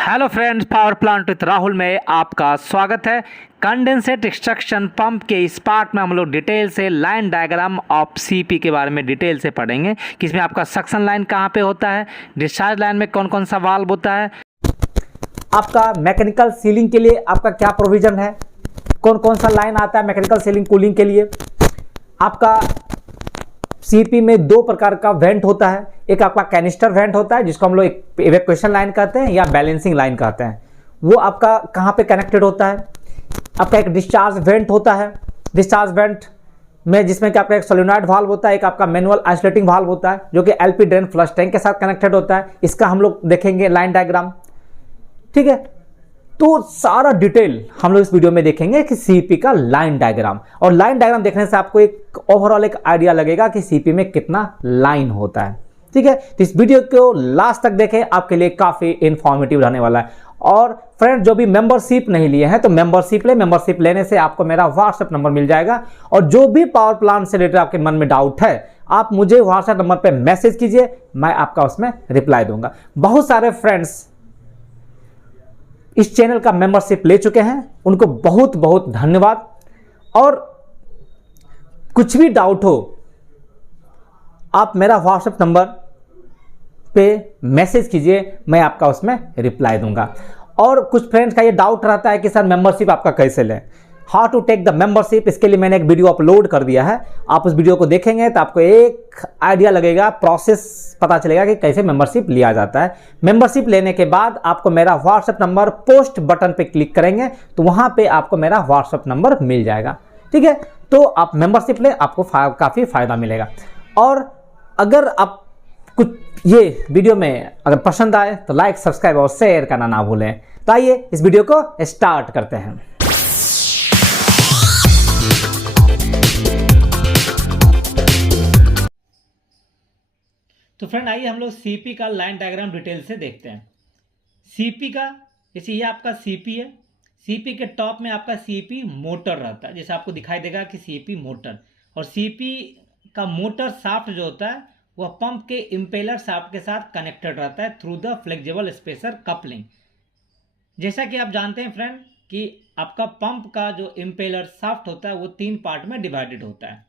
Hello friends, power plant with Rahul में आपका स्वागत है। कंडेंसेट एक्सट्रैक्शन पंप के इस पार्ट में हम लोग डिटेल से लाइन डायग्राम ऑफ सीपी के बारे में डिटेल से पढ़ेंगे कि इसमें आपका सक्शन लाइन कहाँ पे होता है, डिस्चार्ज लाइन में कौन कौन सा वाल्व होता है, आपका मैकेनिकल सीलिंग के लिए आपका क्या प्रोविजन है, कौन कौन सा लाइन आता है मैकेनिकल सीलिंग कूलिंग के लिए। आपका सीपी में दो प्रकार का वेंट होता है, एक आपका कैनिस्टर वेंट होता है जिसको हम लोग इवैक्यूएशन लाइन कहते हैं या बैलेंसिंग लाइन कहते हैं। वो आपका कहाँ पे कनेक्टेड होता है। आपका एक डिस्चार्ज वेंट होता है, डिस्चार्ज वेंट में जिसमें कि आपका एक सोलेनॉइड वाल्व होता है, एक आपका मैनुअल आइसोलेटिंग वाल्व होता है जो कि एलपी ड्रेन फ्लश टैंक के साथ कनेक्टेड होता है। इसका हम लोग देखेंगे लाइन डायग्राम, ठीक है। तो सारा डिटेल हम लोग इस वीडियो में देखेंगे कि सीपी का लाइन डायग्राम, और लाइन डायग्राम देखने से आपको एक ओवरऑल एक आइडिया लगेगा कि सीपी में कितना लाइन होता है, ठीक है। तो इस वीडियो को लास्ट तक देखें, आपके लिए काफी इंफॉर्मेटिव रहने वाला है। और फ्रेंड, जो भी मेंबरशिप नहीं लिए हैं तो मेंबरशिप ले, मेंबरशिप लेने से आपको मेरा व्हाट्सएप नंबर मिल जाएगा, और जो भी पावर प्लांट से रिलेटेड आपके मन में डाउट है आप मुझे व्हाट्सएप नंबर पर मैसेज कीजिए, मैं आपका उसमें रिप्लाई दूंगा। बहुत सारे फ्रेंड्स इस चैनल का मेंबरशिप ले चुके हैं, उनको बहुत बहुत धन्यवाद। और कुछ भी डाउट हो आप मेरा व्हाट्सएप नंबर पे मैसेज कीजिए, मैं आपका उसमें रिप्लाई दूंगा। और कुछ फ्रेंड्स का ये डाउट रहता है कि सर मेंबरशिप आपका कैसे लें, how to take the membership. इसके लिए मैंने एक वीडियो अपलोड कर दिया है, आप उस वीडियो को देखेंगे तो आपको एक आइडिया लगेगा, प्रोसेस पता चलेगा कि कैसे मेंबरशिप लिया जाता है। मेंबरशिप लेने के बाद आपको मेरा व्हाट्सएप नंबर पोस्ट बटन पे क्लिक करेंगे तो वहां पे आपको मेरा व्हाट्सएप नंबर मिल जाएगा, ठीक है। तो आप मेंबरशिप लें, आपको काफ़ी फायदा मिलेगा। और अगर आप कुछ ये वीडियो में अगर पसंद आए तो लाइक, सब्सक्राइब और शेयर करना ना भूलें। तो आइए इस वीडियो को स्टार्ट करते हैं। तो फ्रेंड आइए हम लोग सीपी का लाइन डायग्राम डिटेल से देखते हैं। सीपी का जैसे ये आपका सीपी है, सीपी के टॉप में आपका सीपी मोटर रहता है, जैसे आपको दिखाई देगा कि सीपी मोटर, और सीपी का मोटर शाफ्ट जो होता है वह पंप के इम्पेलर शाफ्ट के साथ कनेक्टेड रहता है through the flexible spacer coupling. जैसा कि आप जानते हैं फ्रेंड कि आपका पंप का जो इम्पेलर शाफ्ट होता है वो तीन पार्ट में डिवाइडेड होता है।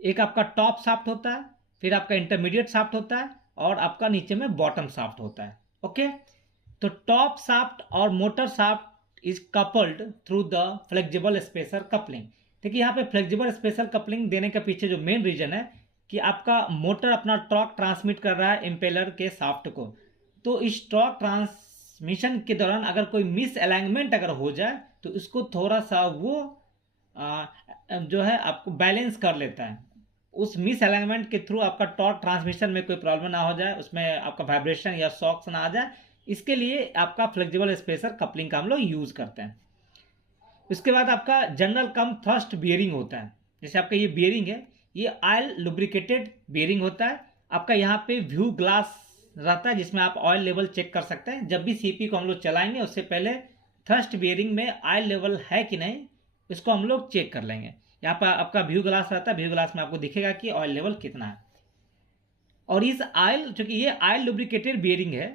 एक आपका टॉप शाफ्ट होता है, फिर आपका इंटरमीडिएट शाफ्ट होता है, और आपका नीचे में बॉटम शाफ्ट होता है। ओके, तो टॉप शाफ्ट और motor shaft is coupled through the flexible spacer coupling. देखिए यहाँ पे फ्लेक्सिबल स्पेसर कपलिंग देने के पीछे जो मेन रीजन है कि आपका मोटर अपना टॉर्क ट्रांसमिट कर रहा है इम्पेलर के शाफ्ट को, तो इस टॉर्क ट्रांसमिशन के दौरान अगर कोई मिस अलाइनमेंट अगर हो जाए तो उसको थोड़ा सा वो जो है आपको बैलेंस कर लेता है। उस मिस अलाइनमेंट के थ्रू आपका टॉर्क ट्रांसमिशन में कोई प्रॉब्लम ना हो जाए, उसमें आपका वाइब्रेशन या शॉक्स ना आ जाए, इसके लिए आपका फ्लेक्सिबल स्पेसर कपलिंग का हम लोग यूज़ करते हैं। उसके बाद आपका जनरल कम थ्रस्ट बियरिंग होता है। जैसे आपका ये बियरिंग है, ये ऑयल लुब्रिकेटेड बियरिंग होता है। आपका यहाँ पे व्यू ग्लास रहता है जिसमें आप ऑयल लेवल चेक कर सकते हैं। जब भी सीपी को हम लोग चलाएंगे उससे पहले थ्रस्ट बियरिंग में ऑयल लेवल है कि नहीं इसको हम लोग चेक कर लेंगे। यहाँ पर आपका व्यू ग्लास रहता है, व्यू ग्लास में आपको दिखेगा कि ऑयल लेवल कितना है। और इस ऑयल, चूंकि ये ऑयल लुब्रिकेटेड बियरिंग है,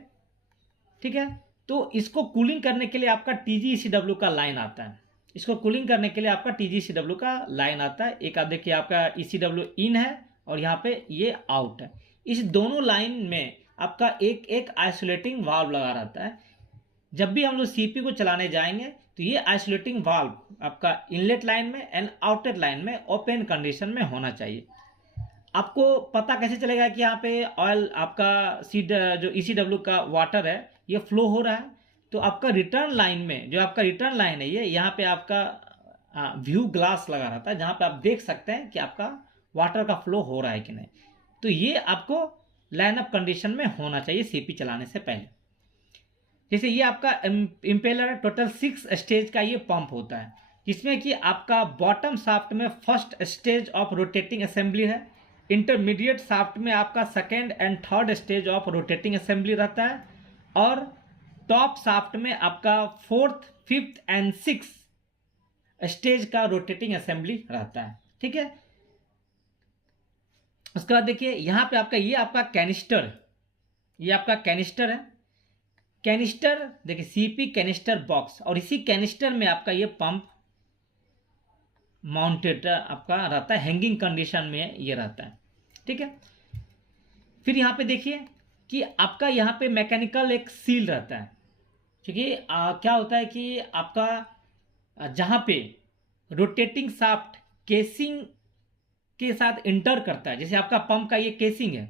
ठीक है, तो इसको कूलिंग करने के लिए आपका TGECW का लाइन आता है। इसको कूलिंग करने के लिए आपका TGECW का लाइन आता है। एक आप देखिए आपका ECW इन है और यहाँ पे ये आउट है। इस दोनों लाइन में आपका एक एक आइसोलेटिंग वाल्व लगा रहता है। जब भी हम लोग सीपी को चलाने जाएंगे तो ये आइसोलेटिंग वाल्व आपका इनलेट लाइन में एंड आउटलेट लाइन में ओपन कंडीशन में होना चाहिए। आपको पता कैसे चलेगा कि यहाँ पे ऑयल आपका जो ECW का वाटर है ये फ्लो हो रहा है? तो आपका रिटर्न लाइन में, जो आपका रिटर्न लाइन है ये, यहाँ पे आपका व्यू ग्लास लगा रहता है जहाँ पे आप देख सकते हैं कि आपका वाटर का फ्लो हो रहा है कि नहीं। तो ये आपको लाइन अप कंडीशन में होना चाहिए सीपी चलाने से पहले। जैसे ये आपका इम्पेलर टोटल 6 स्टेज का ये पंप होता है, जिसमें कि आपका बॉटम शाफ्ट में first stage of rotating assembly है, इंटरमीडिएट शाफ्ट में आपका second and third stage of rotating assembly रहता है, और टॉप शाफ्ट में आपका fourth, fifth and six stage का रोटेटिंग असेंबली रहता है, ठीक है। उसके बाद देखिए यहाँ पे आपका ये आपका कैनिस्टर, ये आपका कैनिस्टर है। कैनिस्टर, देखिए सीपी कैनिस्टर बॉक्स, और इसी कैनिस्टर में आपका ये पंप माउंटेड आपका रहता है, हैंगिंग कंडीशन में ये रहता है। ठीक है, फिर यहाँ पे देखिए कि आपका यहाँ पे मैकेनिकल एक सील रहता है, क्योंकि क्या होता है कि आपका जहाँ पे रोटेटिंग शाफ्ट केसिंग के साथ इंटर करता है, जैसे आपका पंप का ये केसिंग है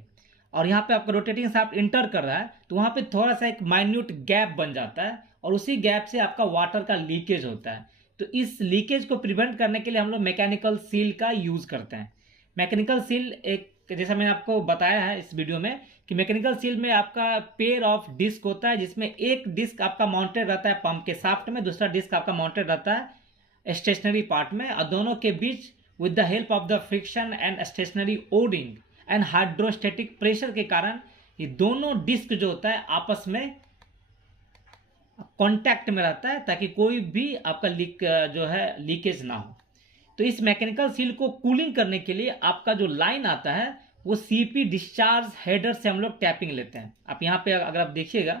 और यहाँ पे आपका रोटेटिंग शाफ्ट इंटर कर रहा है, तो वहाँ पे थोड़ा सा एक माइन्यूट गैप बन जाता है और उसी गैप से आपका वाटर का लीकेज होता है। तो इस लीकेज को प्रिवेंट करने के लिए हम लोग मैकेनिकल सील का यूज़ करते हैं। मैकेनिकल सील एक, जैसा मैंने आपको बताया है इस वीडियो में कि मैकेनिकल सील में आपका पेयर ऑफ डिस्क होता है, जिसमें एक डिस्क आपका माउंटेड रहता है पंप के शाफ्ट में, दूसरा डिस्क आपका माउंटेड रहता है स्टेशनरी पार्ट में, और दोनों के बीच with the help of the friction and stationary ओडिंग एंड हाइड्रोस्टेटिक प्रेशर के कारण ये दोनों डिस्क जो होता है आपस में कांटेक्ट में रहता है, ताकि कोई भी आपका जो है लीकेज ना हो। तो इस मैकेनिकल सील को कूलिंग करने के लिए आपका जो लाइन आता है वो सीपी डिस्चार्ज हेडर से हम लोग टैपिंग लेते हैं। आप यहाँ पे अगर आप देखिएगा,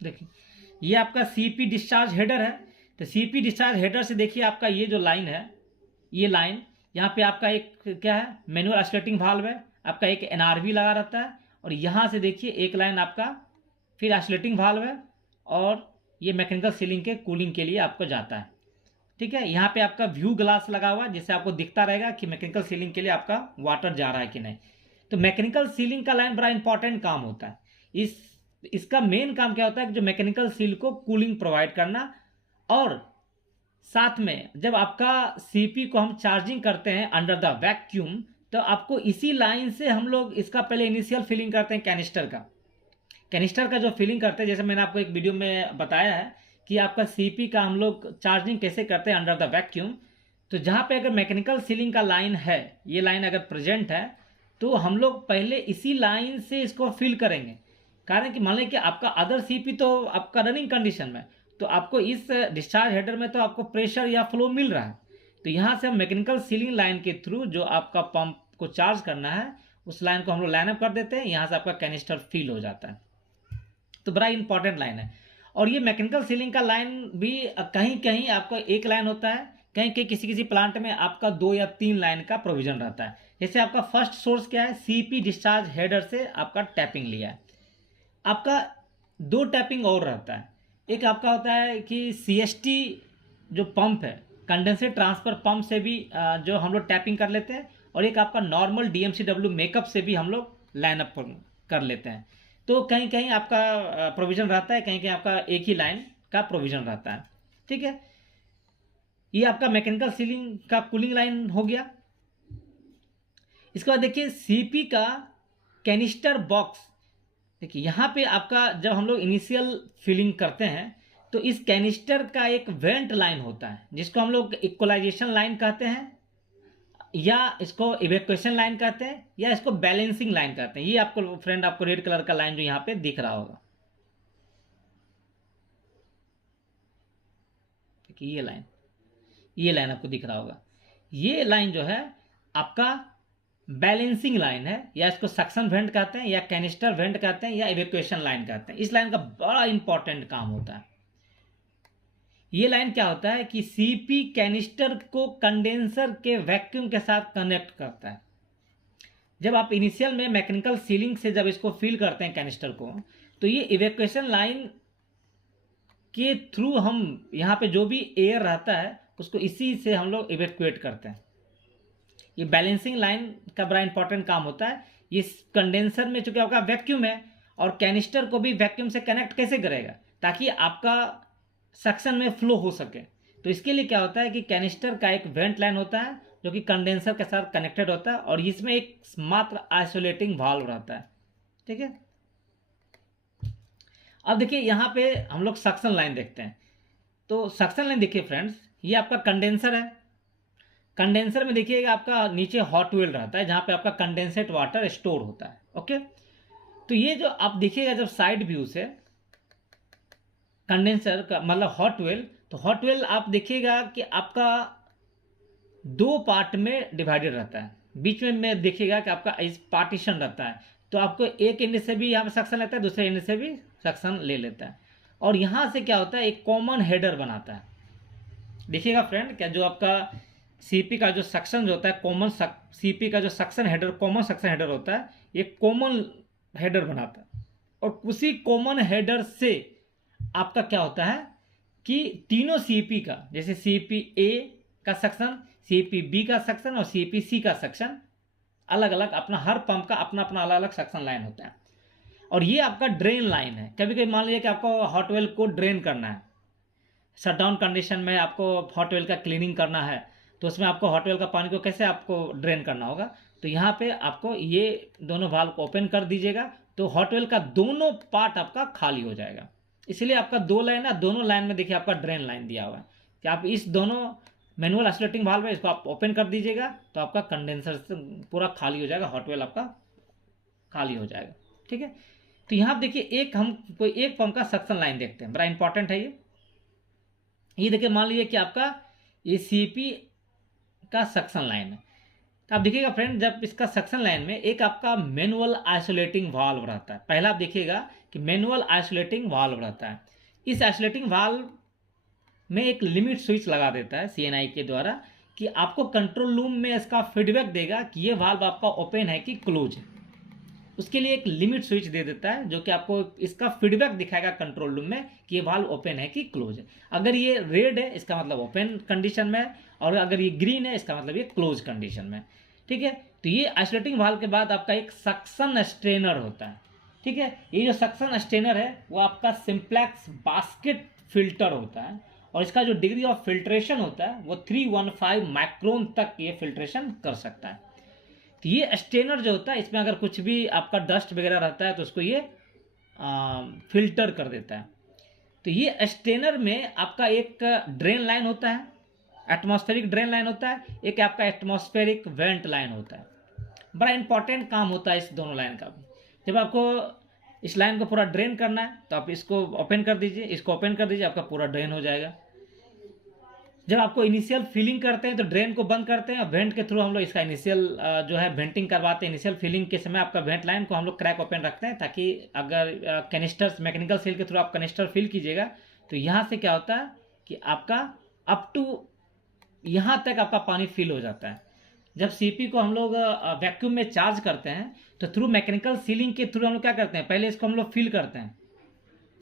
देखिए ये आपका सीपी डिस्चार्ज हेडर है। तो सीपी डिस्चार्ज हेडर से देखिए आपका ये जो लाइन है, ये लाइन यहाँ पे आपका एक क्या है, मैनुअल ऑसिलेटिंग वाल्व है, आपका एक एनआरवी लगा रहता है, और यहाँ से देखिए एक लाइन आपका फिर ऑसिलेटिंग वाल्व है, और ये मैकेनिकल सीलिंग के कूलिंग के लिए आपको जाता है। ठीक है, यहाँ पे आपका व्यू ग्लास लगा हुआ है, जिससे आपको दिखता रहेगा कि मैकेनिकल सीलिंग के लिए आपका वाटर जा रहा है कि नहीं। तो मैकेनिकल सीलिंग का लाइन बड़ा इंपॉर्टेंट काम होता है। इसका मेन काम क्या होता है कि जो मैकेनिकल सील को कूलिंग प्रोवाइड करना, और साथ में जब आपका सीपी को हम चार्जिंग करते हैं अंडर द वैक्यूम, तो आपको इसी लाइन से हम लोग इसका पहले इनिशियल फिलिंग करते हैं कैनिस्टर का जो फिलिंग करते हैं, जैसे मैंने आपको एक वीडियो में बताया है कि आपका सीपी का हम लोग चार्जिंग कैसे करते हैं अंडर द वैक्यूम। तो जहाँ पे अगर मैकेनिकल सीलिंग का लाइन है, ये लाइन अगर प्रेजेंट है, तो हम लोग पहले इसी लाइन से इसको फिल करेंगे। कारण कि मान लें कि आपका अदर सीपी तो आपका रनिंग कंडीशन में, तो आपको इस डिस्चार्ज हेडर में तो आपको प्रेशर या फ्लो मिल रहा है, तो यहाँ से हम मैकेनिकल सीलिंग लाइन के थ्रू जो आपका पंप को चार्ज करना है उस लाइन को हम लोग लाइन अप कर देते हैं, यहाँ से आपका कैनिस्टर फिल हो जाता है। तो बड़ा इंपॉर्टेंट लाइन है। और ये मैकेनिकल सीलिंग का लाइन भी कहीं कहीं आपका एक लाइन होता है, कहीं कहीं किसी प्लांट में आपका 2 या 3 लाइन का प्रोविजन रहता है। जैसे आपका फर्स्ट सोर्स क्या है, सीपी डिस्चार्ज हेडर से आपका टैपिंग लिया है। आपका 2 टैपिंग और रहता है, एक आपका होता है कि सीएसटी जो पंप है, कंडेंसेट ट्रांसफर पंप से भी जो हम लोग टैपिंग कर लेते हैं, और एक आपका नॉर्मल डीएमसीडब्ल्यू मेकअप से भी हम लोग लाइन अप कर लेते हैं। तो कहीं कहीं आपका प्रोविजन रहता है, कहीं कहीं आपका एक ही लाइन का प्रोविजन रहता है। ठीक है, ये आपका मैकेनिकल सीलिंग का कूलिंग लाइन हो गया। इसके बाद देखिए सीपी का कैनिस्टर बॉक्स। देखिए यहाँ पे आपका जब हम लोग इनिशियल फिलिंग करते हैं तो इस कैनिस्टर का एक वेंट लाइन होता है, जिसको हम लोग इक्वलाइजेशन लाइन कहते हैं, या इसको इवैक्यूएशन लाइन कहते हैं, या इसको बैलेंसिंग लाइन कहते हैं। ये आपको फ्रेंड आपको रेड कलर का लाइन जो यहाँ पे दिख रहा होगा, देखिए ये लाइन आपको दिख रहा होगा, ये लाइन जो है आपका बैलेंसिंग लाइन है, या इसको सक्शन वेंट कहते हैं, या कैनिस्टर वेंट कहते हैं, या इवैक्यूएशन लाइन कहते हैं। इस लाइन का बड़ा इंपॉर्टेंट काम होता है। ये लाइन क्या होता है कि सीपी कैनिस्टर को कंडेंसर के वैक्यूम के साथ कनेक्ट करता है। जब आप इनिशियल में मैकेनिकल सीलिंग से जब इसको फिल करते हैं कैनिस्टर को, तो ये इवैक्यूएशन लाइन के थ्रू हम यहाँ पे जो भी एयर रहता है उसको इसी से हम लोग इवैक्यूएट करते हैं। ये बैलेंसिंग लाइन का बड़ा इंपॉर्टेंट काम होता है। ये कंडेंसर में चूंकि आपका वैक्यूम है, और कैनिस्टर को भी वैक्यूम से कनेक्ट कैसे करेगा ताकि आपका सक्शन में फ्लो हो सके। तो इसके लिए क्या होता है कि कैनिस्टर का एक वेंट लाइन होता है जो कि कंडेंसर के साथ कनेक्टेड होता है, और इसमें एक मात्र आइसोलेटिंग वाल्व रहता है। ठीक है, अब देखिए यहाँ पे हम लोग सक्शन लाइन देखते हैं। तो सक्शन लाइन देखिए फ्रेंड्स, ये आपका कंडेंसर है। कंडेंसर में देखिएगा आपका नीचे हॉट वेल रहता है, जहाँ पे आपका कंडेंसेट वाटर स्टोर होता है। ओके, तो ये जो आप देखिएगा जब साइड व्यू से कंडेंसर का मतलब हॉट वेल, तो हॉट वेल आप देखिएगा कि आपका 2 पार्ट में डिवाइडेड रहता है। बीच में देखिएगा कि आपका इस पार्टीशन रहता है। तो आपको एक एंड से भी यहाँ पे सक्शन लेता है, दूसरे एंड से भी सक्शन ले लेता है। और यहाँ से क्या होता है, एक कॉमन हेडर बनाता है। देखिएगा फ्रेंड, क्या जो आपका सीपी का जो सक्शन जो होता है, कॉमन सीपी का जो suction header, common suction header होता है, ये कॉमन हेडर बनाता है। और उसी कॉमन हेडर से आपका क्या होता है कि तीनों सीपी का, जैसे सीपी ए का सक्शन, सीपी बी का सक्शन और सीपी सी का सक्शन, अलग अलग अपना, हर पंप का अपना अपना अलग अलग सक्शन लाइन होता है। और ये आपका ड्रेन लाइन है। कभी कभी मान लीजिए कि आपको हॉट वेल को ड्रेन करना है, शटडाउन कंडीशन में आपको हॉट वेल का क्लीनिंग करना है, तो उसमें आपको हॉट वेल का पानी को कैसे आपको ड्रेन करना होगा, तो यहाँ पे आपको ये दोनों वाल्व को ओपन कर दीजिएगा, तो हॉट वेल का दोनों पार्ट आपका खाली हो जाएगा। इसलिए आपका दो लाइन है, दोनों लाइन में देखिए आपका ड्रेन लाइन दिया हुआ है कि आप इस दोनों मैनुअल आइसोलेटिंग वाल्व है, इसको आप ओपन कर दीजिएगा तो आपका कंडेंसर से पूरा खाली हो जाएगा, हॉट वेल आपका खाली हो जाएगा। ठीक है, तो यहाँ देखिए एक हम कोई एक पंप का सक्शन लाइन देखते हैं, बड़ा इंपॉर्टेंट है ये देखिए, मान लीजिए कि आपका ये सीपी का सक्शन लाइन है। तो आप देखिएगा फ्रेंड, जब इसका सक्शन लाइन में एक आपका मैनुअल आइसोलेटिंग वाल्व रहता है। पहला आप देखिएगा कि मैनुअल आइसोलेटिंग वाल्व रहता है। इस आइसोलेटिंग वाल्व में एक लिमिट स्विच लगा देता है सीएनआई के द्वारा कि आपको कंट्रोल रूम में इसका फीडबैक देगा कि ये वाल्व आपका ओपन है कि क्लोज है। उसके लिए एक लिमिट स्विच दे देता है जो कि आपको इसका फीडबैक दिखाएगा कंट्रोल रूम में कि ये वाल्व ओपन है कि क्लोज है। अगर ये रेड है इसका मतलब ओपन कंडीशन में है, और अगर ये ग्रीन है इसका मतलब ये क्लोज कंडीशन में। ठीक है, तो ये आइसोलेटिंग वाल्व के बाद आपका एक सक्शन स्ट्रेनर होता है। ठीक है, ये जो सक्शन स्ट्रेनर है वो आपका सिंप्लेक्स बास्केट फिल्टर होता है, और इसका जो डिग्री ऑफ फिल्ट्रेशन होता है वो 315 माइक्रोन तक ये फिल्ट्रेशन कर सकता है। तो ये स्ट्रेनर जो होता है, इसमें अगर कुछ भी आपका डस्ट वगैरह रहता है तो उसको ये फिल्टर कर देता है। तो ये स्ट्रेनर में आपका एक ड्रेन लाइन होता है, एटमॉस्फेरिक ड्रेन लाइन होता है, एक आपका एटमॉस्फेरिक वेंट लाइन होता है। बड़ा इंपॉर्टेंट काम होता है इस दोनों लाइन का भी। जब आपको इस लाइन को पूरा ड्रेन करना है तो आप इसको ओपन कर दीजिए, इसको ओपन कर दीजिए, आपका पूरा ड्रेन हो जाएगा। जब आपको इनिशियल फिलिंग करते हैं तो ड्रेन को बंद करते हैं, वेंट के थ्रू हम लोग इसका इनिशियल जो है वेंटिंग करवाते हैं। इनिशियल फिलिंग के समय आपका वेंट लाइन को हम लोग क्रैक ओपन रखते हैं, ताकि अगर कैनिस्टर्स मैकेनिकल सील के थ्रू आप कैनिस्टर फिल कीजिएगा तो यहाँ से क्या होता है कि आपका अप टू यहाँ तक आपका पानी फिल हो जाता है। जब सीपी को हम लोग वैक्यूम में चार्ज करते हैं तो थ्रू मैकेनिकल सीलिंग के थ्रू हम लोग क्या करते हैं, पहले इसको हम लोग फिल करते हैं,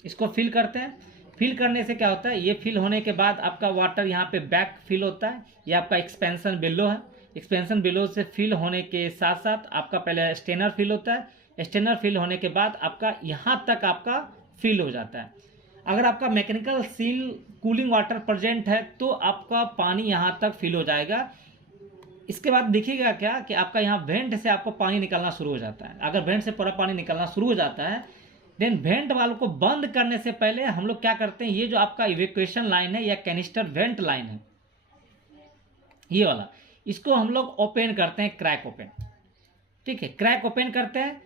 इसको फिल करते हैं। फिल करने से क्या होता है, ये फिल होने के बाद आपका वाटर यहाँ पे बैक फिल होता है, ये आपका एक्सपेंशन बिलो है। एक्सपेंशन बिलो से फिल होने के साथ साथ आपका पहले स्टेनर फिल होता है, स्टेनर फिल होने के बाद आपका यहाँ तक आपका फिल हो जाता है। अगर आपका mechanical seal cooling water present है तो आपका पानी यहाँ तक फिल हो जाएगा। इसके बाद देखिएगा क्या कि आपका यहाँ वेंट से आपको पानी निकलना शुरू हो जाता है। अगर वेंट से पूरा पानी निकलना शुरू हो जाता है, देन वेंट वाल्व को बंद करने से पहले हम लोग क्या करते हैं, ये जो आपका इवैक्यूएशन लाइन है या कैनिस्टर वेंट लाइन है ये वाला, इसको हम लोग ओपन करते हैं, क्रैक ओपन। ठीक है, क्रैक ओपन करते हैं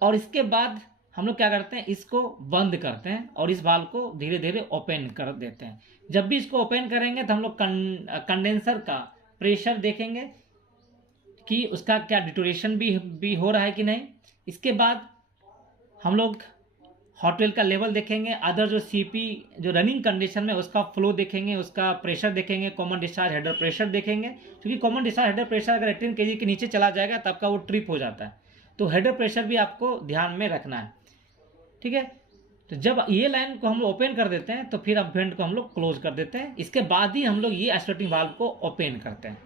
और इसके बाद हम लोग क्या करते हैं, इसको बंद करते हैं और इस वाल्व को धीरे धीरे ओपन कर देते हैं। जब भी इसको ओपन करेंगे तो हम लोग कंडेंसर का प्रेशर देखेंगे कि उसका क्या डिटोरेशन भी हो रहा है कि नहीं। इसके बाद हम लोग हॉट वेल का लेवल देखेंगे, अदर जो सीपी जो रनिंग कंडीशन में उसका फ्लो देखेंगे, उसका प्रेशर देखेंगे, कॉमन डिस्चार्ज हेडर प्रेशर देखेंगे। क्योंकि कॉमन डिस्चार्ज हेडर प्रेशर अगर 18 kg के नीचे चला जाएगा तो आपका वो ट्रिप हो जाता है, तो हेडर प्रेशर भी आपको ध्यान में रखना है। ठीक है, तो जब ये लाइन को हम लोग ओपन कर देते हैं तो फिर अब वेंट को हम लोग क्लोज कर देते हैं। इसके बाद ही हम लोग ये आइसोलेटिंग वाल्व को ओपन करते हैं।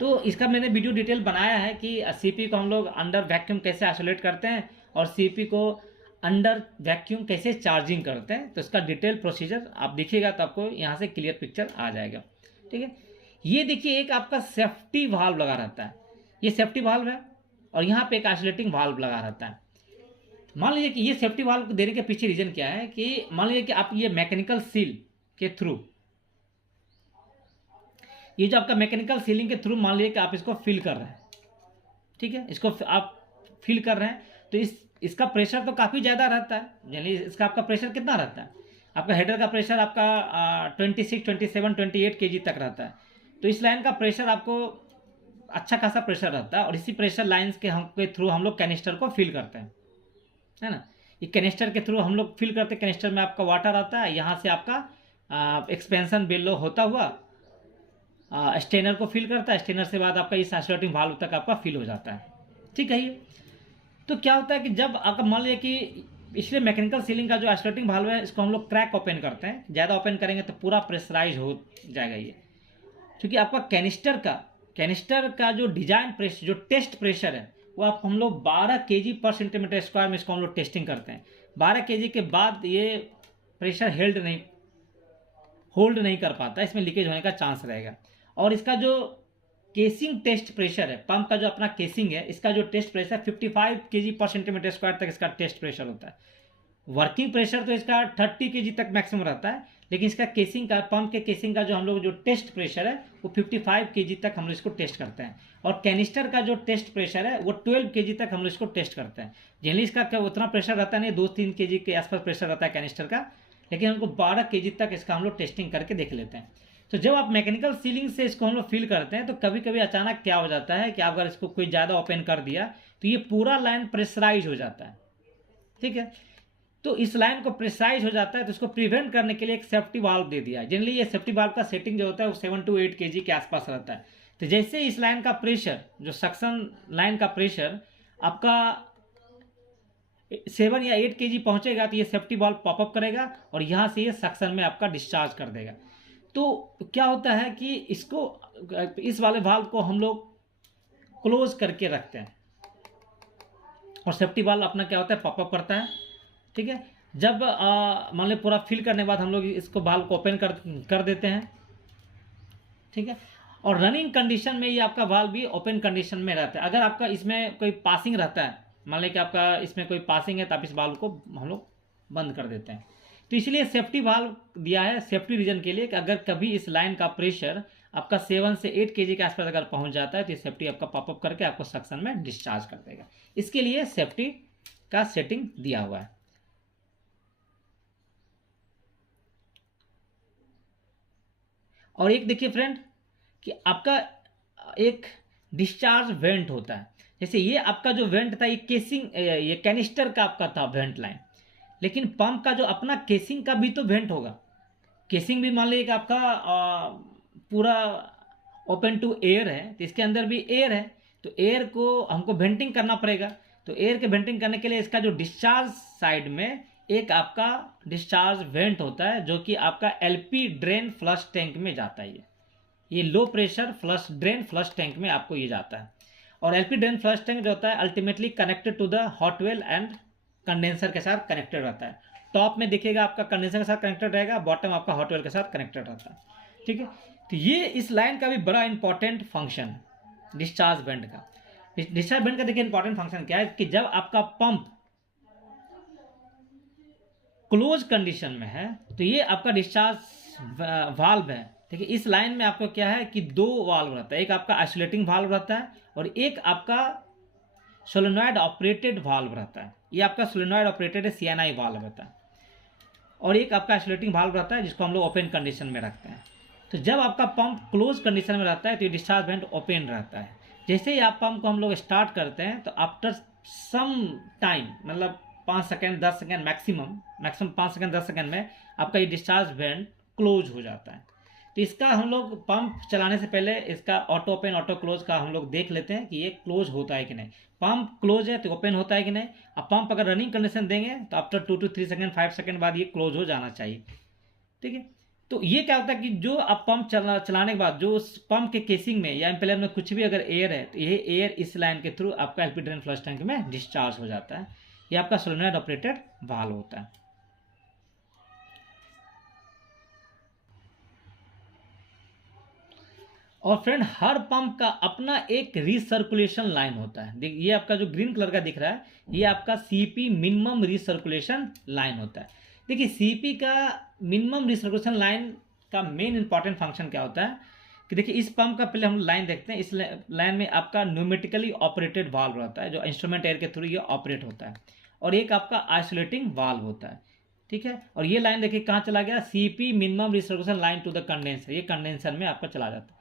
तो इसका मैंने वीडियो डिटेल बनाया है कि सीपी को हम लोग अंडर वैक्यूम कैसे आइसोलेट करते हैं और सीपी को अंडर वैक्यूम कैसे चार्जिंग करते हैं। तो इसका डिटेल प्रोसीजर आप देखिएगा तो आपको यहाँ से क्लियर पिक्चर आ जाएगा। ठीक है, ये देखिए एक आपका सेफ्टी वाल्व लगा रहता है, ये सेफ्टी वाल्व है और यहाँ पे एक आइसोलेटिंग वाल्व लगा रहता है। मान लीजिए कि ये सेफ्टी वाल्व देने के पीछे रीजन क्या है कि मान लीजिए कि आप ये मैकेनिकल सील के थ्रू, ये जो आपका मैकेनिकल सीलिंग के थ्रू मान लीजिए कि आप इसको फिल कर रहे हैं। ठीक है, इसको आप फिल कर रहे हैं तो इसका प्रेशर तो काफ़ी ज़्यादा रहता है। यानी इसका आपका प्रेशर कितना रहता है, आपका हेडर का प्रेशर आपका 26, 27, 28 kg तक रहता है। तो इस लाइन का प्रेशर आपको अच्छा खासा प्रेशर रहता है, और इसी प्रेशर लाइंस के थ्रू हम लोग कैनिस्टर को फिल करते हैं, है ना। ये कैनिस्टर के थ्रू हम लोग फिल करते हैं, कैनिस्टर में आपका वाटर आता है, यहाँ से आपका एक्सपेंशन बेलो होता हुआ स्टेनर को फिल करता है, स्टेनर से बाद आपका इस आइसोलेटिंग वाल्व तक आपका फिल हो जाता है, ठीक है। ये तो क्या होता है कि जब आपका मान लिया कि, इसलिए मैकेनिकल सीलिंग का जो आइसोलेटिंग वाल्व है इसको हम लोग क्रैक ओपन करते हैं, ज़्यादा ओपन करेंगे तो पूरा प्रेशराइज हो जाएगा ये, क्योंकि आपका कैनिस्टर का जो डिजाइन प्रेशर, जो टेस्ट प्रेशर है वो आप हम लोग 12 kg पर सेंटीमीटर स्क्वायर में इसको हम लोग टेस्टिंग करते हैं। 12 kg के बाद ये प्रेशर होल्ड नहीं कर पाता, इसमें लीकेज होने का चांस रहेगा। और इसका जो केसिंग टेस्ट प्रेशर है, पंप का जो अपना केसिंग है, इसका जो टेस्ट प्रेशर 55 kg पर सेंटीमीटर स्क्वायर तक इसका टेस्ट प्रेशर होता है। वर्किंग प्रेशर तो इसका 30 kg तक मैक्सिमम रहता है, लेकिन इसका केसिंग का, पंप के केसिंग का जो हम लोग जो टेस्ट प्रेशर है वो 55 kg तक हम लोग इसको टेस्ट करते हैं। और कैनिस्टर का जो टेस्ट प्रेशर है वो 12 kg तक हम लोग इसको टेस्ट करते हैं। जनरली इसका क्या उतना प्रेशर रहता नहीं, 2-3 kg के आसपास प्रेशर रहता है कैनिस्टर का, लेकिन हमको 12 kg तक इसका हम लोग टेस्टिंग करके देख लेते हैं। तो जब आप मैकेनिकल सीलिंग से इसको हम लोग फिल करते हैं तो कभी कभी अचानक क्या हो जाता है कि आप अगर इसको कोई ज़्यादा ओपन कर दिया तो ये पूरा लाइन प्रेशराइज हो जाता है, ठीक है। तो इस लाइन को प्रेशराइज हो जाता है, तो इसको प्रिवेंट करने के लिए एक सेफ्टी वाल्व दे दिया है। जनरली ये सेफ्टी वाल्व का सेटिंग जो होता है वो 7 to 8 kg के आसपास रहता है। तो जैसे इस लाइन का प्रेशर, जो सक्शन लाइन का प्रेशर आपका 7 या 8 kg पहुंचेगा तो ये सेफ्टी वाल्व पॉपअप करेगा और यहाँ से ये सक्शन में आपका डिस्चार्ज कर देगा। तो क्या होता है कि इस वाले वाल्व को हम लोग क्लोज करके रखते हैं और सेफ्टी वाल्व अपना क्या होता है पॉपअप करता है, ठीक है। जब मान लो पूरा फिल करने के बाद हम लोग इसको वाल्व को ओपन कर देते हैं, ठीक है। और रनिंग कंडीशन में ये आपका वाल्व भी ओपन कंडीशन में रहता है। अगर आपका इसमें कोई पासिंग रहता है, मान लें कि आपका इसमें कोई पासिंग है, तो आप इस वाल्व को हम लोग बंद कर देते हैं। तो इसलिए सेफ्टी वाल्व दिया है सेफ्टी रीजन के लिए कि अगर कभी इस लाइन का प्रेशर आपका 7 से 8 kg के आसपास अगर पहुंच जाता है तो ये सेफ्टी आपका पॉपअप करके आपको सक्शन में डिस्चार्ज कर देगा। इसके लिए सेफ्टी का सेटिंग दिया हुआ है। और एक देखिए फ्रेंड कि आपका एक डिस्चार्ज वेंट होता है। जैसे ये आपका जो वेंट था, ये केसिंग, ये कैनिस्टर का आपका था वेंट लाइन, लेकिन पंप का जो अपना केसिंग का भी तो वेंट होगा। केसिंग भी मान लीजिए कि आपका पूरा ओपन टू एयर है, तो इसके अंदर भी एयर है, तो एयर को हमको वेंटिंग करना पड़ेगा। तो एयर के वेंटिंग करने के लिए इसका जो डिस्चार्ज साइड में एक आपका डिस्चार्ज वेंट होता है, जो कि आपका एलपी ड्रेन फ्लश टैंक में जाता है। ये low pressure drain flush tank में आपको ये जाता है। और एलपी ड्रेन फ्लश टैंक जो होता है ultimately connected to the hot well and condenser के साथ कनेक्टेड रहता है। टॉप में देखिएगा आपका कंडेंसर के साथ कनेक्टेड रहेगा, बॉटम आपका हॉट वेल के साथ कनेक्टेड रहता है, ठीक है। तो ये इस लाइन का भी बड़ा इंपॉर्टेंट फंक्शन है डिस्चार्ज वेंट का। डिस्चार्ज वेंट का देखिए इंपॉर्टेंट फंक्शन क्या है कि जब आपका पंप क्लोज कंडीशन में है तो ये आपका डिस्चार्ज वाल्व है, ठीक है। इस लाइन में आपको क्या है कि 2 वाल्व रहता है, एक आपका आइसोलेटिंग वाल्व रहता है और एक आपका सोलेनॉइड ऑपरेटेड वाल्व रहता है। ये आपका सोलेनॉइड ऑपरेटेड CNI वाल्व रहता है और एक आपका आइसोलेटिंग वाल्व रहता है जिसको हम लोग ओपन कंडीशन में रखते हैं। तो जब आपका पंप क्लोज कंडीशन में रहता है तो ये डिस्चार्ज वेंट ओपन रहता है। जैसे ही आप पंप को हम लोग स्टार्ट करते हैं तो आफ्टर सम टाइम, मतलब 5 second 10 second maximum 5 second 10 second में आपका ये डिस्चार्ज वेंट क्लोज हो जाता है। तो इसका हम लोग पंप चलाने से पहले इसका ऑटो ओपन ऑटो क्लोज का हम लोग देख लेते हैं कि ये क्लोज होता है कि नहीं। पंप क्लोज है तो ओपन होता है कि नहीं। अब पंप अगर रनिंग कंडीशन देंगे तो आफ्टर 2 to 3 सेकेंड 5 सेकेंड बाद ये क्लोज हो जाना चाहिए, ठीक है। तो ये क्या होता है कि जो आप पंप चलाने के बाद जो उस पंप के केसिंग में या इम्पेलर में कुछ भी अगर एयर है तो ये एयर इस लाइन के थ्रू आपका एलपी ड्रेन फ्लश टैंक में डिस्चार्ज हो जाता है। ये आपका सोलेनॉइड ऑपरेटेड वाल्व होता है। और फ्रेंड हर पंप का अपना एक रिसर्कुलेशन लाइन होता है। ये आपका जो ग्रीन कलर का दिख रहा है ये आपका CP मिनिमम रिसर्कुलेशन लाइन होता है। देखिए CP का मिनिमम रिसर्कुलेशन लाइन का मेन इंपॉर्टेंट फंक्शन क्या होता है कि देखिए इस पंप का पहले हम लाइन देखते हैं। इस लाइन में आपका न्यूमेटिकली ऑपरेटेड वाल्व रहता है जो इंस्ट्रूमेंट एयर के थ्रू ये ऑपरेट होता है और एक आपका आइसोलेटिंग वाल्व होता है, ठीक है। और ये लाइन देखिए कहाँ चला गया, CP minimum recirculation line to the condenser, ये कंडेंसर में आपका चला जाता है।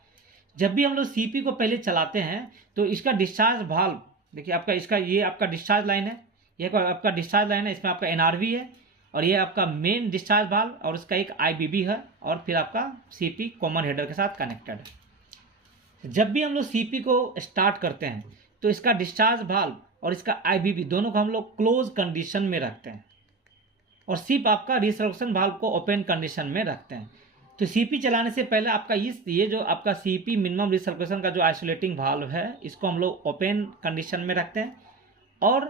जब भी हम लोग सीपी को पहले चलाते हैं तो इसका डिस्चार्ज वाल्व देखिए, आपका इसका ये आपका डिस्चार्ज लाइन है, ये आपका डिस्चार्ज लाइन है, इसमें आपका एनआरवी है और ये आपका मेन डिस्चार्ज वाल्व और उसका एक आईबीबी है और फिर आपका सीपी कॉमन हेडर के साथ कनेक्टेड है। जब भी हम लोग सीपी को स्टार्ट करते हैं तो इसका डिस्चार्ज वाल्व और इसका आईबीबी दोनों को हम लोग क्लोज कंडीशन में रखते हैं और सिर्फ आपका रिसर्कुलेशन वाल्व को ओपन कंडीशन में रखते हैं। तो सीपी चलाने से पहले आपका ये जो आपका सीपी मिनिमम रिसर्कुलेशन का जो आइसोलेटिंग वाल्व है इसको हम लोग ओपन कंडीशन में रखते हैं और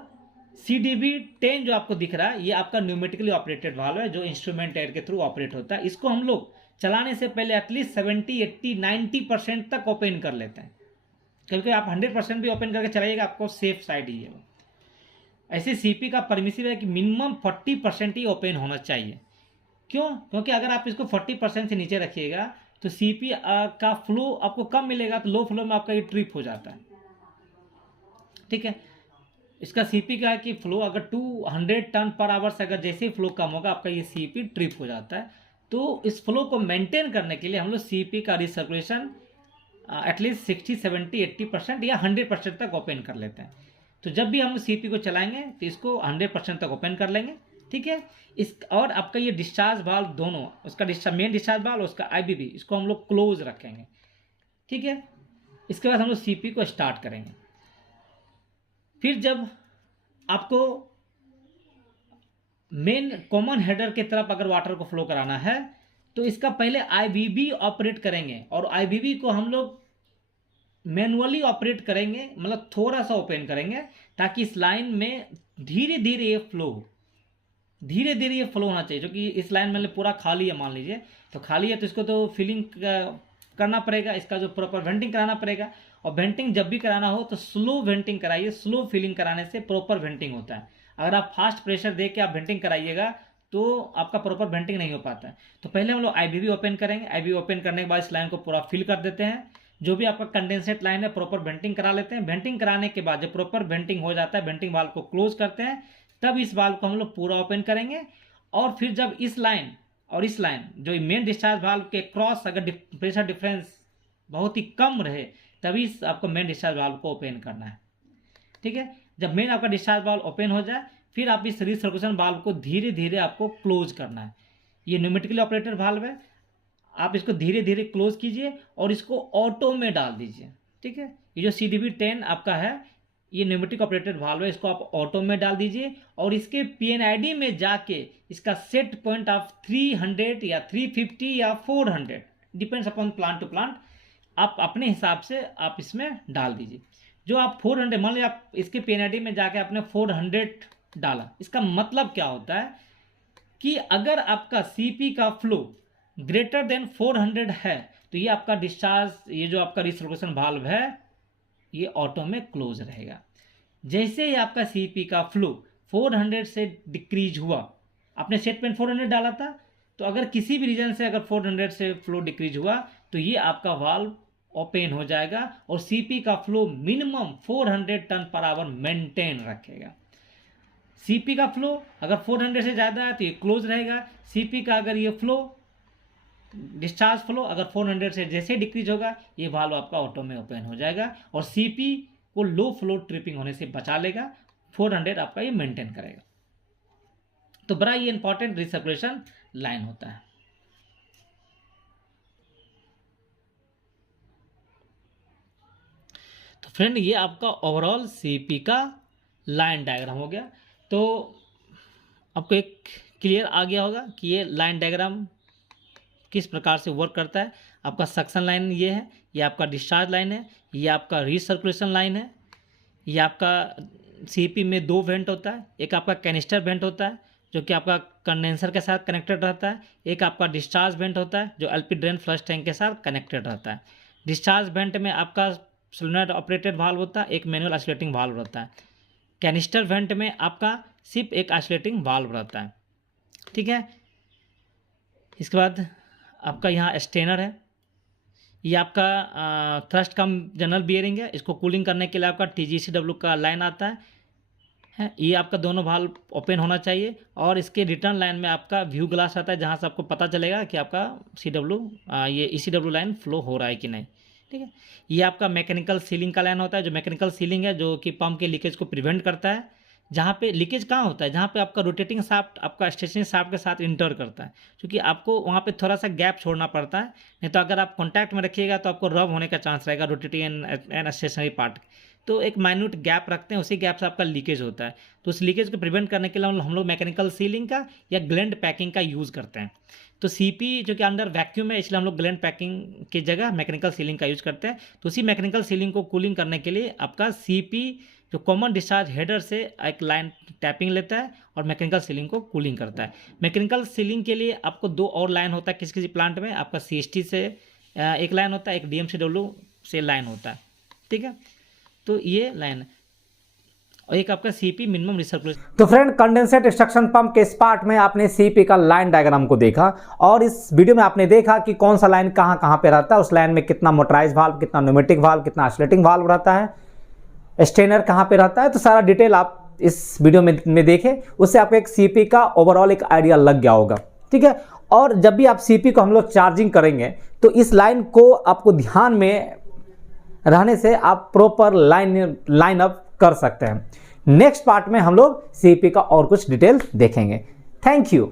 CDB10 जो आपको दिख रहा है ये आपका न्यूमेटिकली ऑपरेटेड वाल्व है जो इंस्ट्रूमेंट एयर के थ्रू ऑपरेट होता है। इसको हम लोग चलाने से पहले एटलीस्ट 70, 80, 90% तक ओपन कर लेते हैं, क्योंकि आप 100% भी ओपन करके चलाइएगा आपको सेफ साइड ही है। ऐसे सीपी का परमिसिव है कि मिनिमम 40% ही ओपन होना चाहिए। क्यों? क्योंकि अगर आप इसको 40% से नीचे रखिएगा तो सीपी का फ्लो आपको कम मिलेगा, तो लो फ्लो में आपका ये ट्रिप हो जाता है। ठीक है, इसका सीपी का है कि फ्लो अगर 200 टन पर आवर से अगर जैसे ही फ्लो कम होगा आपका ये सीपी ट्रिप हो जाता है। तो इस फ्लो को मेंटेन करने के लिए हम लोग सीपी का रिसर्कुलेशन एटलीस्ट 60, 70, 80% या 100% तक ओपन कर लेते हैं। तो जब भी हम सीपी को चलाएंगे तो इसको 100% तक ओपन कर लेंगे। ठीक है, इस और आपका ये डिस्चार्ज वाल्व दोनों, उसका मेन डिस्चार्ज वाल्व, उसका आईबीबी, इसको हम लोग क्लोज रखेंगे। ठीक है, इसके बाद हम लोग सीपी को स्टार्ट करेंगे। फिर जब आपको मेन कॉमन हेडर की तरफ अगर वाटर को फ्लो कराना है तो इसका पहले आईबीबी ऑपरेट करेंगे और आईबीबी को हम लोग मैनुअली ऑपरेट करेंगे, मतलब थोड़ा सा ओपन करेंगे ताकि इस लाइन में धीरे धीरे ये फ्लो हो, धीरे धीरे ये फ्लो होना चाहिए। जो कि इस लाइन में पूरा खाली है, मान लीजिए तो खाली है तो इसको तो फिलिंग करना पड़ेगा, इसका जो प्रॉपर वेंटिंग कराना पड़ेगा। और वेंटिंग जब भी कराना हो तो स्लो वेंटिंग कराइए, स्लो फिलिंग कराने से प्रॉपर वेंटिंग होता है। अगर आप फास्ट प्रेशर दे के आप वेंटिंग कराइएगा तो आपका प्रॉपर वेंटिंग नहीं हो पाता है। तो पहले हम लोग आईबीबी ओपन करेंगे, आईबीबी ओपन करने के बाद इस लाइन को पूरा फिल कर देते हैं। जो भी आपका कंडेंसेट लाइन है प्रॉपर वेंटिंग करा लेते हैं। वेंटिंग कराने के बाद जब प्रॉपर वेंटिंग हो जाता है, वेंटिंग वाल्व को क्लोज करते हैं, तब इस वाल्व को हम लोग पूरा ओपन करेंगे। और फिर जब इस लाइन और इस लाइन जो मेन डिस्चार्ज वाल्व के क्रॉस अगर प्रेशर डिफरेंस बहुत ही कम रहे तभी आपको मेन डिस्चार्ज वाल्व को ओपन करना है। ठीक है, जब मेन आपका डिस्चार्ज वाल्व ओपन हो जाए फिर आप इस रिसर्कुलेशन वाल्व को धीरे धीरे आपको क्लोज करना है। ये न्यूमेटिकली ऑपरेटेड वाल्व है, आप इसको धीरे धीरे क्लोज कीजिए और इसको ऑटो में डाल दीजिए। ठीक है, ये जो CDB10 आपका है ये न्यूमेटिक ऑपरेटेड वाल्व है, इसको आप ऑटो में डाल दीजिए और इसके PNID में जाके इसका सेट पॉइंट आप 300 या 350 या 400 depends upon plant to plant, आप अपने हिसाब से आप इसमें डाल दीजिए। जो आप 400 मान लीजिए आप इसके PNID में जाके आपने 400 डाला, इसका मतलब क्या होता है कि अगर आपका CP का फ्लो ग्रेटर देन 400 है तो ये आपका डिस्चार्ज, ये जो आपका रिसर्कुलेशन वाल्व है ये ऑटो में क्लोज रहेगा। जैसे ही आपका CP का फ्लो 400 से डिक्रीज हुआ, आपने सेट पॉइंट 400 डाला था, तो अगर किसी भी रीजन से अगर 400 से फ्लो डिक्रीज हुआ तो ये आपका वाल्व ओपन हो जाएगा और CP का flow minimum 400 ton per hour maintain रखेगा। CP का फ्लो अगर 400 से ज़्यादा है तो ये क्लोज रहेगा। CP का अगर ये फ्लो डिस्चार्ज फ्लो अगर 400 से जैसे डिक्रीज होगा ये वाल्व आपका ऑटो में ओपन हो जाएगा और CP को लो फ्लो ट्रिपिंग होने से बचा लेगा, 400 आपका ये मेंटेन करेगा। तो बड़ा ये इंपॉर्टेंट रिसर्कुलेशन लाइन होता है। तो फ्रेंड ये आपका ओवरऑल CP का लाइन डायग्राम हो गया। तो आपको एक क्लियर आ गया होगा कि ये लाइन डायग्राम किस प्रकार से वर्क करता है। आपका सक्शन लाइन ये है, ये आपका डिस्चार्ज लाइन है, ये आपका रिसर्कुलेशन लाइन है, ये आपका CP में 2 वेंट होता है, एक आपका कैनिस्टर वेंट होता है जो कि आपका कंडेंसर के साथ कनेक्टेड रहता है, एक आपका डिस्चार्ज वेंट होता है जो LP ड्रेन फ्लश टैंक के साथ कनेक्टेड रहता है। डिस्चार्ज वेंट में आपका सोलेनॉइड ऑपरेटेड वाल्व होता है, एक मैनुअल आइसोलेटिंग वाल्व रहता है। कैनिस्टर वेंट में आपका सिर्फ एक आइसोलेटिंग वाल्व रहता है। ठीक है, इसके बाद आपका यहाँ स्टेनर है, ये आपका थ्रस्ट कम जनरल बियरिंग है, इसको कूलिंग करने के लिए आपका TGCW का लाइन आता है। ये आपका दोनों वाल्व ओपन होना चाहिए और इसके रिटर्न लाइन में आपका व्यू ग्लास आता है जहाँ से आपको पता चलेगा कि आपका ये ECW लाइन फ्लो हो रहा है कि नहीं। ठीक है। ये आपका मैकेनिकल सीलिंग का लाइन होता है, जो मैकेनिकल सीलिंग है जो कि पंप के लीकेज को प्रिवेंट करता है। जहाँ पे लीकेज कहाँ होता है, जहाँ पे आपका रोटेटिंग शाफ्ट आपका स्टेशनरी शाफ्ट के साथ इंटर करता है, क्योंकि आपको वहाँ पे थोड़ा सा गैप छोड़ना पड़ता है, नहीं तो अगर आप कॉन्टैक्ट में रखिएगा तो आपको रब होने का चांस रहेगा रोटेटिंग एंड स्टेशनरी पार्ट। तो एक माइन्यूट गैप रखते हैं, उसी गैप से आपका लीकेज होता है। तो उस लीकेज को प्रिवेंट करने के लिए हम लोग मैकेनिकल सीलिंग का या ग्लैंड पैकिंग का यूज़ करते हैं। तो सीपी जो कि अंडर वैक्यूम है, इसलिए हम लोग ग्लैंड पैकिंग की जगह मैकेनिकल सीलिंग का यूज़ करते हैं। तो उसी मैकेनिकल सीलिंग को कूलिंग करने के लिए आपका सीपी जो कॉमन डिस्चार्ज हेडर से एक लाइन टैपिंग लेता है और मैकेनिकल सीलिंग को कूलिंग करता है। मैकेनिकल सीलिंग के लिए आपको 2 और लाइन होता है किसी किसी प्लांट में, आपका CST से एक लाइन होता है, एक DMCW से लाइन होता है, ठीक है। तो ये लाइन है और एक आपका CP मिनिमम रिसर्कुलेशन। तो फ्रेंड, कंडेंसेट एक्सट्रैक्शन पंप के इस पार्ट में आपने CP का लाइन डायग्राम को देखा और इस वीडियो में आपने देखा कि कौन सा लाइन कहाँ कहाँ पे रहता है, उस लाइन में कितना मोटराइज वाल्व, कितना न्यूमेटिक वाल्व, कितना ऑसिलेटिंग वाल्व रहता है, स्टेनर कहाँ पे रहता है। तो सारा डिटेल आप इस वीडियो में देखें, उससे आपको एक CP का ओवरऑल एक आइडिया लग गया होगा, ठीक है। और जब भी आप CP को हम लोग चार्जिंग करेंगे तो इस लाइन को आपको ध्यान में रहने से आप प्रॉपर लाइन अप कर सकते हैं। नेक्स्ट पार्ट में हम लोग CP का और कुछ डिटेल देखेंगे। Thank you.